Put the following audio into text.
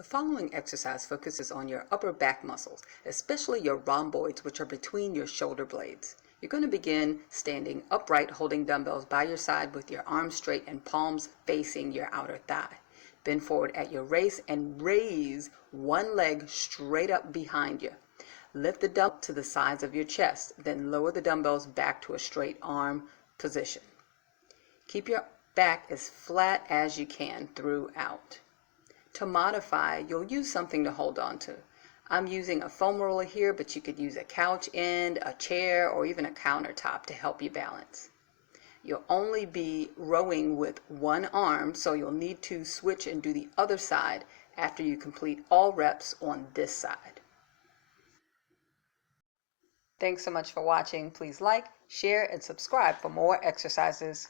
The following exercise focuses on your upper back muscles, especially your rhomboids, which are between your shoulder blades. You're going to begin standing upright, holding dumbbells by your side with your arms straight and palms facing your outer thigh. Bend forward at your waist and raise one leg straight up behind you. Lift the dumbbell to the sides of your chest, then lower the dumbbells back to a straight arm position. Keep your back as flat as you can throughout. To modify, you'll use something to hold on to. I'm using a foam roller here, but you could use a couch end, a chair, or even a countertop to help you balance. You'll only be rowing with one arm, so you'll need to switch and do the other side after you complete all reps on this side. Thanks so much for watching. Please like, share, and subscribe for more exercises.